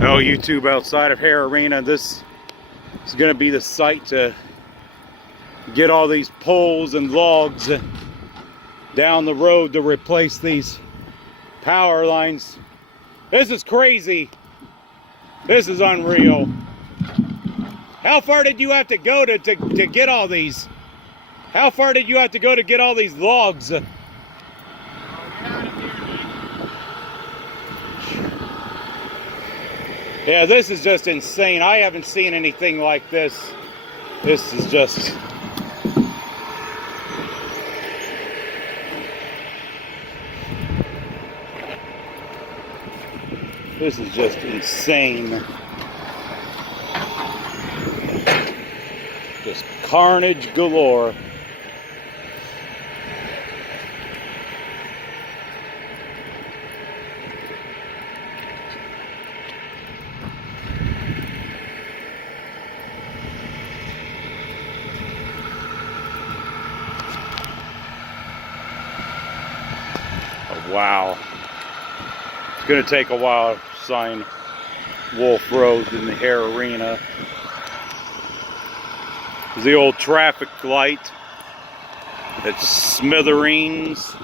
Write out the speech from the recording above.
Oh, YouTube, outside of Hara Arena, this is going to be the site to get all these poles and logs down the road to replace these power lines. This is crazy. This is unreal. How far did you have to go to get all these? How far did you have to go to get all these logs? Yeah, this is just insane. I haven't seen anything like this. This is just... This is just insane. Just carnage galore. Oh, wow. It's going to take a while to sign Wolf Road in the Hara Arena. The old traffic light at Smithereens.